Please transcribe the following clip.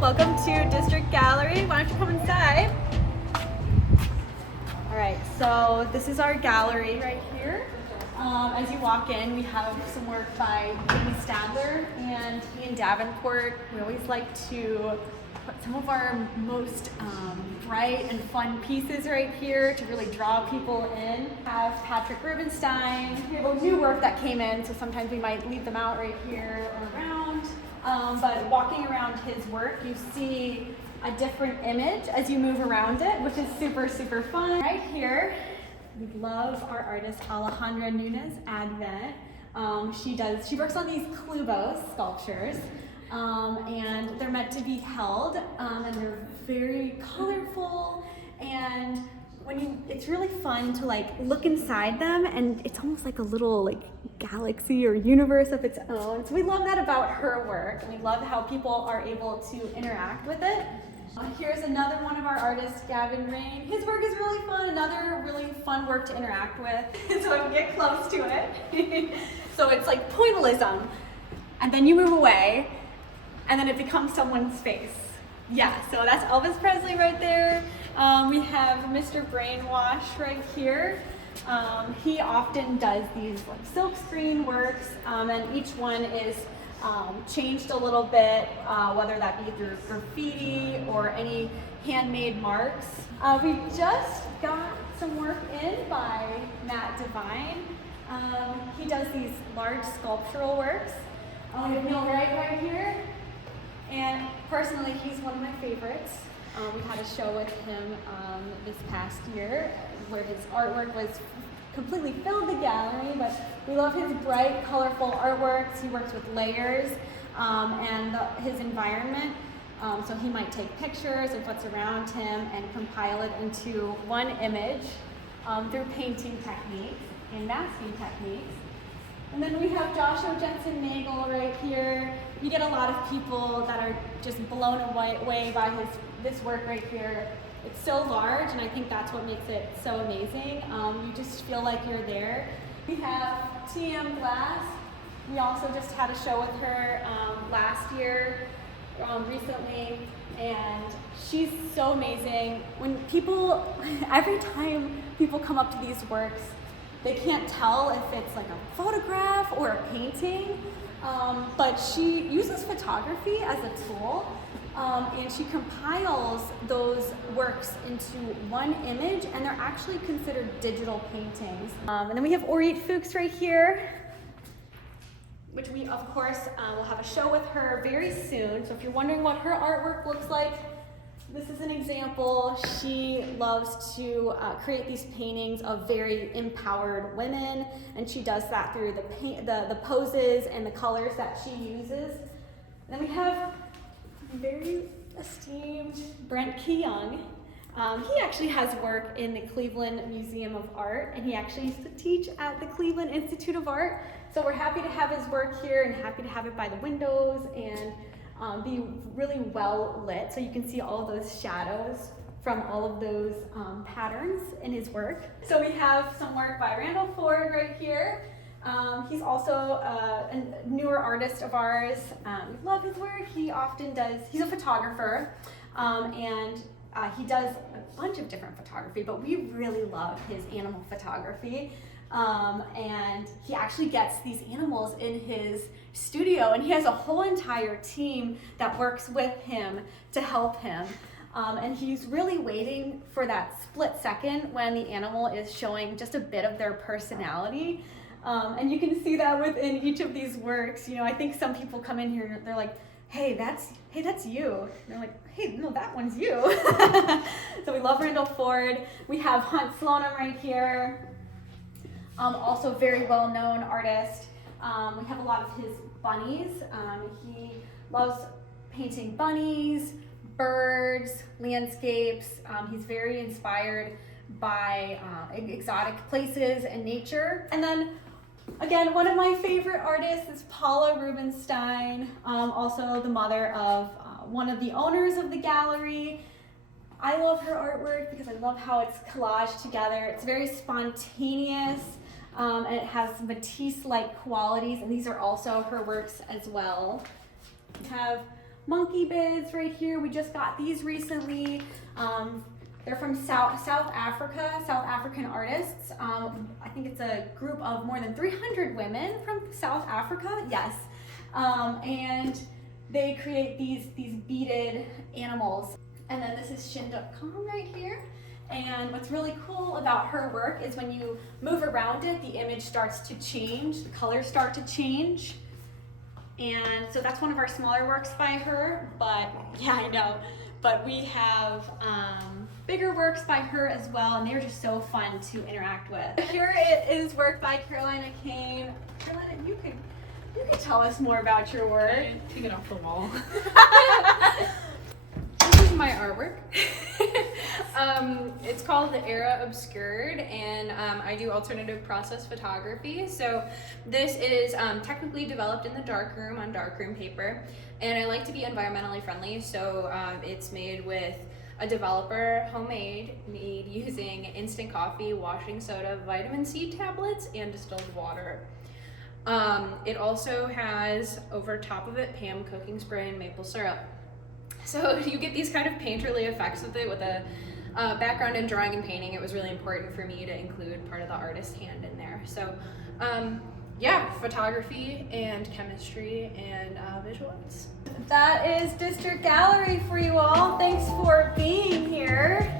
Welcome to District Gallery. Why don't you come inside? All right, so this is our gallery right here. As you walk in, we have some work by Jamie Stadler and Ian Davenport. We always like to put some of our most bright and fun pieces right here to really draw people in. We have Patrick Rubenstein. We have a new work that came in, so sometimes we might leave them out right here or around. But walking around his work, you see a different image as you move around it, which is super, super fun. Right here, we love our artist Alejandra Nunes Advent. She works on these Clubos sculptures, and they're meant to be held, and they're very colorful, and it's really fun to look inside them, and it's almost like a little galaxy or universe of its own. So we love that about her work, and we love how people are able to interact with it. Here's another one of our artists, Gavin Rain. His work is really fun, another really fun work to interact with. So I can get close to it. So it's like pointillism, and then you move away, and then it becomes someone's face. Yeah, so that's Elvis Presley right there. We have Mr. Brainwash right here. He often does these silk screen works, and each one is changed a little bit, whether that be through graffiti or any handmade marks. We just got some work in by Matt Devine. He does these large sculptural works. We have Neil Wright right here, and personally, he's one of my favorites. We had a show with him this past year where his artwork was completely filled the gallery, but we love his bright, colorful artworks. He works with layers and his environment. So he might take pictures of what's around him and compile it into one image through painting techniques and masking techniques. And then we have Joshua Jensen Nagel right here. You get a lot of people that are just blown away by this work right here. It's so large, and I think that's what makes it so amazing. You just feel like you're there. We have T.M. Glass. We also just had a show with her last year, recently, and she's so amazing. Every time people come up to these works, they can't tell if it's like a photograph or a painting, but she uses photography as a tool, and she compiles those works into one image, and they're actually considered digital paintings. And then we have Orit Fuchs right here, which we, of course, will have a show with her very soon. So if you're wondering what her artwork looks like, this is an example. She loves to create these paintings of very empowered women, and she does that through the poses and the colors that she uses. And then we have very esteemed Brent Keyoung. He actually has work in the Cleveland Museum of Art, and he actually used to teach at the Cleveland Institute of Art. So we're happy to have his work here and happy to have it by the windows and be really well lit, so you can see all of those shadows from all of those patterns in his work. So we have some work by Randall Ford right here. He's also a newer artist of ours. We love his work. He's a photographer, and he does a bunch of different photography, but we really love his animal photography. And he actually gets these animals in his studio, and he has a whole entire team that works with him to help him. And he's really waiting for that split second when the animal is showing just a bit of their personality. And you can see that within each of these works. I think some people come in here and they're like, hey, that's you. And they're like, hey, no, that one's you. So we love Randall Ford. We have Hunt Slonim right here. Also very well-known artist. We have a lot of his bunnies. He loves painting bunnies, birds, landscapes. He's very inspired by exotic places and nature. And then, again, one of my favorite artists is Paula Rubenstein, also the mother of one of the owners of the gallery. I love her artwork because I love how it's collaged together. It's very spontaneous, and it has Matisse-like qualities, and these are also her works as well. We have monkey bids right here. We just got these recently. They're from South Africa, South African artists. I think it's a group of more than 300 women from South Africa, yes. And they create these beaded animals. And then this is Shin.com right here. And what's really cool about her work is when you move around it, the image starts to change, the colors start to change. And so that's one of our smaller works by her, but yeah, I know. But we have bigger works by her as well, and they're just so fun to interact with. Here it is work by Carolina Kane. Carolina, you could tell us more about your work. Take it off the wall. This is my artwork. It's called The Era Obscured, and I do alternative process photography. So this is technically developed in the darkroom on darkroom paper, and I like to be environmentally friendly, so it's made with a developer, homemade, made using instant coffee, washing soda, vitamin C tablets, and distilled water. It also has, over top of it, Pam cooking spray and maple syrup. So you get these kind of painterly effects with it, with a background in drawing and painting. It was really important for me to include part of the artist's hand in there. So yeah, photography and chemistry and visual arts. That is District Gallery for you all. Thanks for being here.